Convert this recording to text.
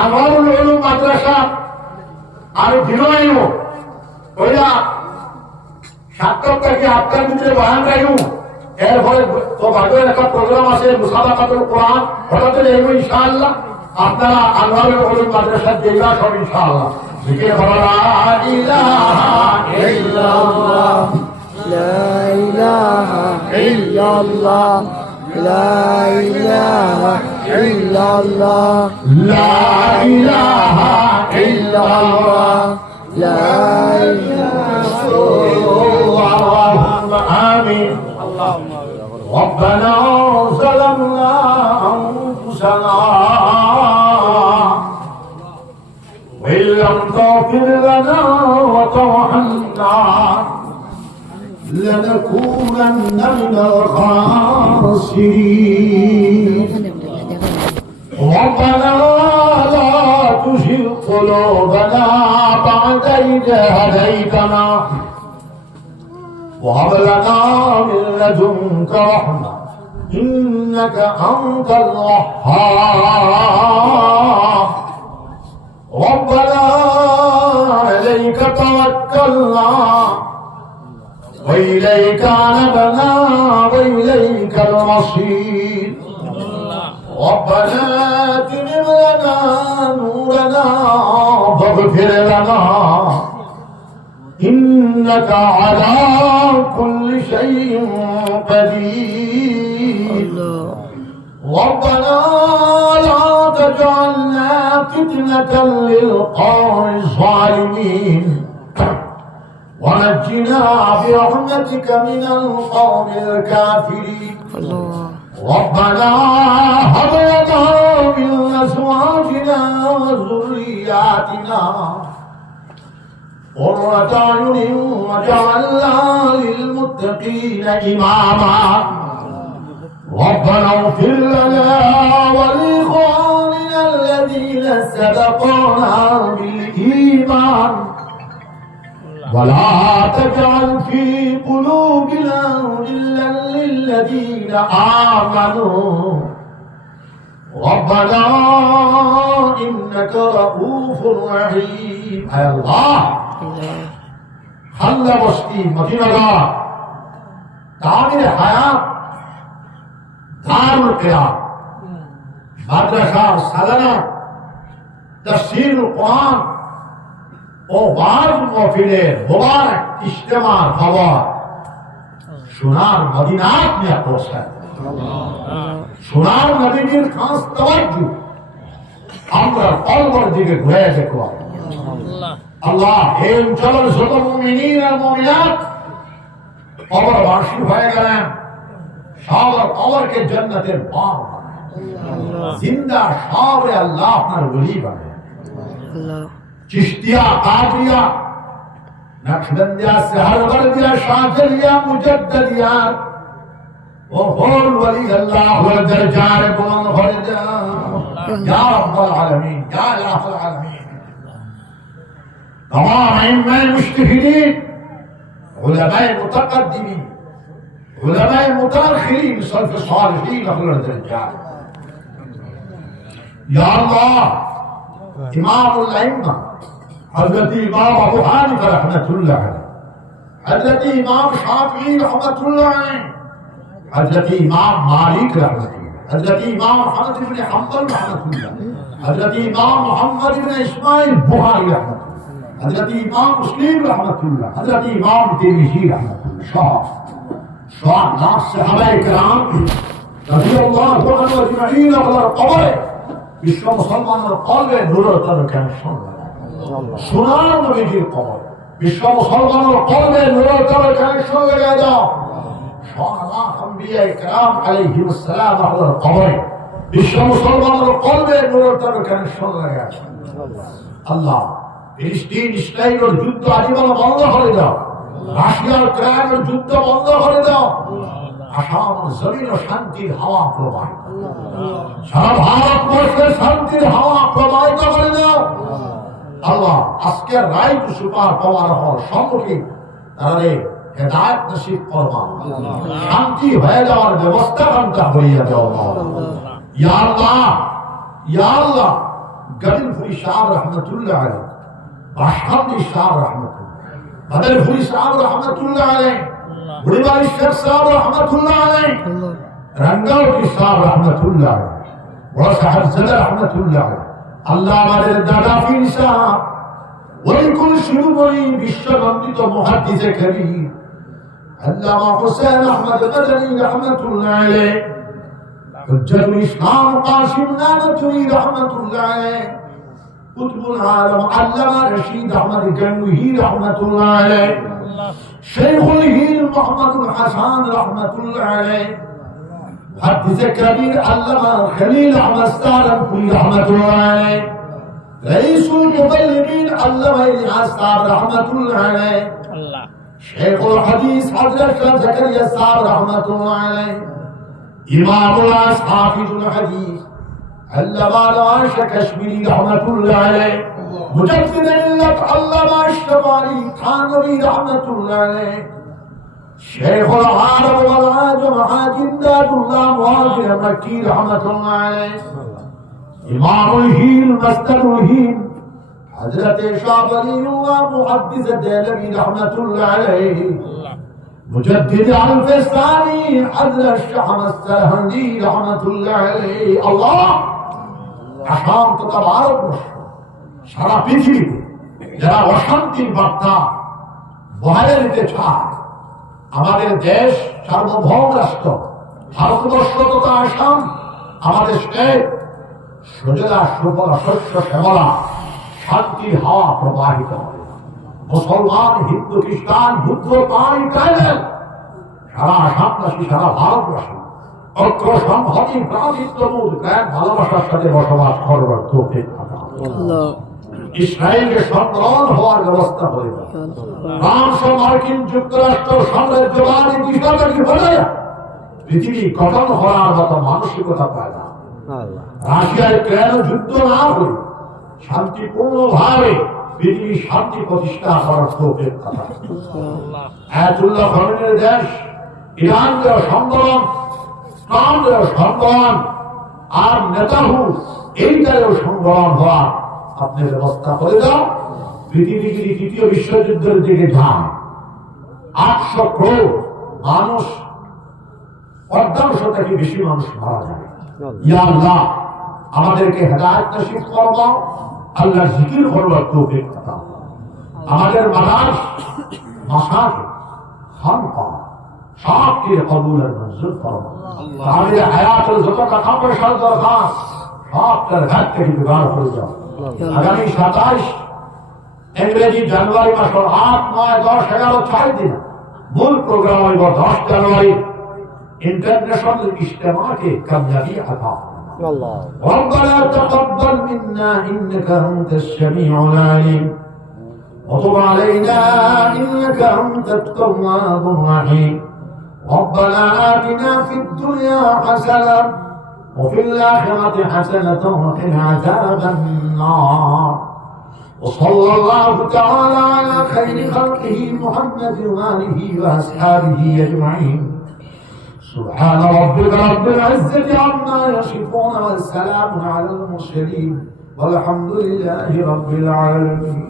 আনোয়ারুল উলুম মাদ্রাসা আর ভিন্ন ওইটা ৭০ থেকে ৮টার ভিতরে বয়ান রাখবো। এরপরে তো ভাগের একটা প্রোগ্রাম আছে মুসাবাকাতুল কোরআন, হঠাৎ যাইব ইনশাআল্লাহ। আপনারা আনোয়ারুল উলুম মাদ্রাসার যাইবা সব ইনশাআল্লাহ। জিকির করা লা ইলাহা ইল্লাল্লাহ, لا إله إلا الله، لا إله إلا الله، لا إله إلا الله، لا إله اللهم آمين. ربنا ظلمنا أنفسنا وإن لم تغفر لنا وترحمنا لنكونن من الخاسرين. ربنا لا تزغ قلوبنا بعد إذ هديتنا وهب لنا من لدنك رحمة إنك أنت الوهاب. ربنا عليك توكلنا وإليك أنبنا وإليك المصير. ربنا أتمم لنا نورنا واغفر لنا إنك على كل شيء قدير. ربنا لا تجعلنا فتنة للقوم الظالمين ونجنا برحمتك من القوم الكافرين. ربنا هب لنا من أزواجنا وذرياتنا قرة أعين واجعلنا للمتقين إماما. ربنا اغفر لنا ولإخواننا الذين سبقونا بالإيمان ولا تجعل في قلوبنا غلا للذين آمنوا ربنا إنك رؤوف رحيم. يا الله حل بستی مدینہ تعمیر حیات دار القرآن মাদ্রাসা সালানা তাফসীর কোরআন ও ওয়াজ মাহফিলের মুবারক ইজতিমার খবর সোনার মদিনাত নিয়ে পৌঁছায়। সোনার নবীজির খাস তাওয়াজ্জু আমরা কলবের দিকে ঘুরে দেখো। আল্লাহ এই অঞ্চলের যত মুমিনিন আর মুমিনাত কবরবাসী হয়ে গেলেন, সবার কবরকে জান্নাতের বাগ বানায়। জিন্দা সবে আল্লাহ আপনার ওলি বানায়। चिश्तिया, कादरिया, नक्शबंदिया, सहरवर्दिया, शाजलिया, मुजद्ददिया, वो होल वली अल्लाह हुआ दरजार बुलंद फरजा या रब्बल आलमीन या इलाहुल आलमीन. तमाम इल्म मुज्तहिदीन, उलमा मुतक़द्दिमीन, उलमा मुताअखिरीन, सल्फ सालिहीन अहल दरजार. या अल्लाह इमामुल अइम्मा हजरत इमाम अबू हनीफा रहमतुल्लाह अलैह, हजरत इमाम शाफी रहमतुल्लाह अलैह, हजरत इमाम मालिक रहमतुल्लाह, हजरत इमाम अहमद इब्न हंबल रहमतुल्लाह, हजरत इमाम मोहम्मद इब्न इस्माइल बुखारी रहमतुल्लाह, हजरत इमाम मुस्लिम रहमतुल्लाह, हजरत इमाम तिरमिज़ी रहमतुल्लाह, शाह नास सहाबाए किराम রাদিয়াল্লাহু আনহু আজমাইন আল্লাহর কবরে বিশ্ব মুসলমানের কলবে নূরের তারকা সোনার নবীজির কবর, বিশ্ব মুসলমানের কলবে নূরের তারকা লাগায় দাও। শাহনামাজ আম্বিয়া ইকরাম আলাইহিস সালাম আল্লাহর কবরে বিশ্ব মুসলমানের কলবে নূরের তারকা লাগায়। আল্লাহ ফিলিস্তিন ইসরায়েলের যুদ্ধ আজীবন বন্ধ করে দাও, রাশিয়ার ইউক্রেনের যুদ্ধ বন্ধ করে দাও, আসাম জমিন ও শান্তির হাওয়া প্রবাহিত, সারা ভারতবর্ষের শান্তির হাওয়া প্রবাহিত করে দাও। আল্লাহ আজকের রাইট সুপার পাওয়ার হওয়ার সম্মুখীন তাদের হেদায়েত নসিব করবা, শান্তি হয়ে যাওয়ার ব্যবস্থা ঘন্টা হইয়া দাও। ইয়া আল্লাহ, ইয়া আল্লাহ, গদিনপুরি সাহেব রহমতুল্লাহ আলাইহি, বাসখালী সাহেব রহমতুল্লাহ, বদরপুরি সাহেব রহমতুল্লাহ আলাইহি, বুড়িবাড়ি শেখ সাহেব রহমতুল্লাহ আলাইহি, রঙ্গাউটি সাহেব রহমতুল্লাহ আলাইহি, বড় সাহেব জাদা রহমতুল্লাহ আলাইহি। আল্লাহ আমাদের দাদা পীর সাহেব ওইকুল শিরোমণি বিশ্ববন্দিত মুহাদ্দিসে কাবীর আল্লামা হুসাইন আহমদ মাদানী রহমাতুল্লাহ আলাইহি, হুজ্জাতুল ইসলাম কাসিম নানতুই রহমাতুল্লাহ আলাইহি, কুতুবুল আলম আল্লামা রশিদ আহমদ গঙ্গুহি রহমাতুল্লাহ আলাইহি, শাইখুল হিন্দ মুহাম্মদুল হাসান রহমাতুল্লাহ আলাইহি, মুহাদ্দিসে কাবীর আল্লামা খলিল আহমদ সালামপুরি রহমাতুল্লাহ আলাইহি, রাইসুল মুবাল্লিগিন আল্লামা ইলিয়াস সাহেব রহমাতুল্লাহ আলাইহি, শেখুল হাদিস হযরত শাহ জাকারিয়া সাহেব রহমাতুল্লাহ আলাইহি, ইমামুল হাফিজুল হাদিস আল্লামা নওয়াজ কাশ্মীরি রহমাতুল্লাহ আলাইহি, মুজাদ্দিদ মিল্লাত আল্লামা আশরাফ আলী থানভী রহমাতুল্লাহ আলাইহি, শেখুল আরব ওয়াল আজম হাজী ইমদাদুল্লাহ মুহাজির মক্কি রহমাতুল্লাহ আলাইহি, ইমামুল হিল মাসদারুল হিল হযরত শাহ ওলিউল্লাহ মুহাদ্দিস দেলভী রহমাতুল্লাহ আলাইহি, মুজাদ্দিদ আল-ফিসানি হযরত শাহ মাসদারহান্দি রহমাতুল্লাহ আলাইহি। আল্লাহ আসাম তথা ভারতবর্ষ সারা পৃথিবীতে যারা অশান্তির বার্তা বহালে নিতে চায়, আমাদের দেশ সার্বভৌম রাষ্ট্র ভারতবর্ষ তথা আসাম, আমাদের স্টেট সজলা সুফলা শস্য শ্যামলা শান্তির হাওয়া প্রবাহিত হবে। মুসলমান, হিন্দু, খ্রিস্টান, বুদ্ধ, পাই, ট্রাইবেল, সারা আসামবাসী, সারা ভারতবাসী ঐক্য সংহতি ভ্রাতৃত্ববোধ জ্ঞান ভালোবাসার সাথে বসবাস করবার তৌফিক দাও। ইসরায়েলকে সংগ্রহণ হওয়ার ব্যবস্থা করে দাও। ফ্রান্স ও মার্কিন যুক্তরাষ্ট্র সাম্রাজ্যবাদী দিশাটাকে বলে পৃথিবী গঠন হওয়ার মতো মানসিকতা পয়দা, রাশিয়ার ইউক্রেন যুদ্ধ না হয়ে শান্তিপূর্ণভাবে পৃথিবী শান্তি প্রতিষ্ঠা করার তৌফিক দাও। আয়াতুল্লাহ খমেনির দেশ ইরান দেওয়া সংগ্রাম, ইসলাম দেওয়া সংগ্রাম, আর নেতাহু এইটারও সংগ্রাম হওয়া আপনি ব্যবস্থা করে দাও। পৃথিবী যদি তৃতীয় বিশ্বযুদ্ধের দিকে যায়, 800 কোটি মানুষ, অর্ধাংশ থেকে বেশি মানুষ মারা যায়। ইয়া আল্লাহ আমাদেরকে হেদায়েত নসিব করো, আল্লাহ জিকির করবার তৌফিক দাও। আমাদের মাদারিস, মাসাজিদ, খানকা সবকে কবুল আর মঞ্জুর করো। আমাদের হায়াতের যত টাকা পয়সার দরকার সবটার ঘাট থেকে জোগাড় করে যাও। আগামী 27 ইংরেজি জানুয়ারি মাসের 8, 9, 10, 11, 4 দিন মূল প্রোগ্রাম হইব 10 জানুয়ারি इंटरनेशनल इज्तिमा के कामयाबी अता रब्बना तक़ब्बल मिन्ना इन्नका अंतस समीउल अलीम व तुब अलैना इन्नका अंतात तव्वाबुर रहीम रब्बना आतिना फिद दुनिया हसनह व फिल आखिरति हसनह व क़िना अज़ाबन नार व सल्लल्लाहु तआला अला खैरि खल्क़िही मुहम्मद व आलिही व अस्हाबिही अजमईन سبحان ربك رب العزة عما يصفون والسلام على المرسلين والحمد لله رب العالمين.